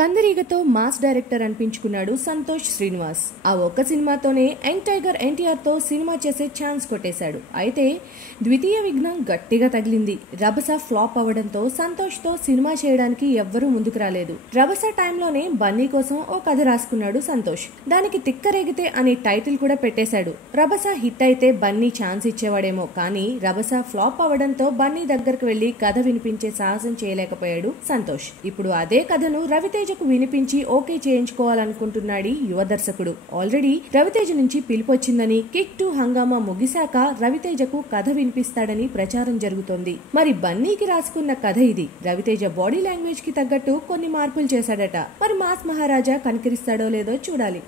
కందిరీగతో mass director అనిపించుకున్నాడు Santosh Srinivas. ఆ ఒక్క సినిమాతోనే యంగ్ టైగర్ ఎన్టీఆర్ తో సినిమా చేసే ఛాన్స్ కొట్టేశాడు. అయితే ద్వితీయ విఘ్నం గట్టిగా తగిలింది. రభస ఫ్లాప్ అవడంతో సంతోష్ తో సినిమా చేయడానికి ఎవ్వరూ ముందుకు రాలేదు. రభస టైంలోనే బన్నీ కోసం ఓ కథ రాసుకున్నాడు సంతోష్. దానికి తిక్కరేగితే అనే టైటిల్ కూడా పెట్టేశాడు. రభస హిట్ అయితే బన్నీ ఛాన్స్ ఇచ్చేవాడేమో, కానీ రభస ఫ్లాప్ అవడంతో బన్నీ దగ్గరకు వెళ్లి కథ వినిపించే సాహసం చేయలేకపోయాడు సంతోష్. ఇప్పుడు అదే కథను రవితేజకు వినిపించి ఓకే చేయించుకోవాలనుకుంటున్నాడు యువ దర్శకుడు. ఆల్రెడీ రవితేజ నుంచి పిలుపొచ్చిందని, కిక్ 2 హంగామా ముగిశాక రవితేజకు కథ వినిపిస్తాడని ప్రచారం జరుగుతోంది. మరి బన్నీకి రాసుకున్న కథ ఇది. రవితేజ బాడీ లాంగ్వేజ్ కి తగ్గట్టు కొన్ని మార్పులు చేశాడట. మరి మాస్ మహారాజా కనికరిస్తాడో లేదో చూడాలి.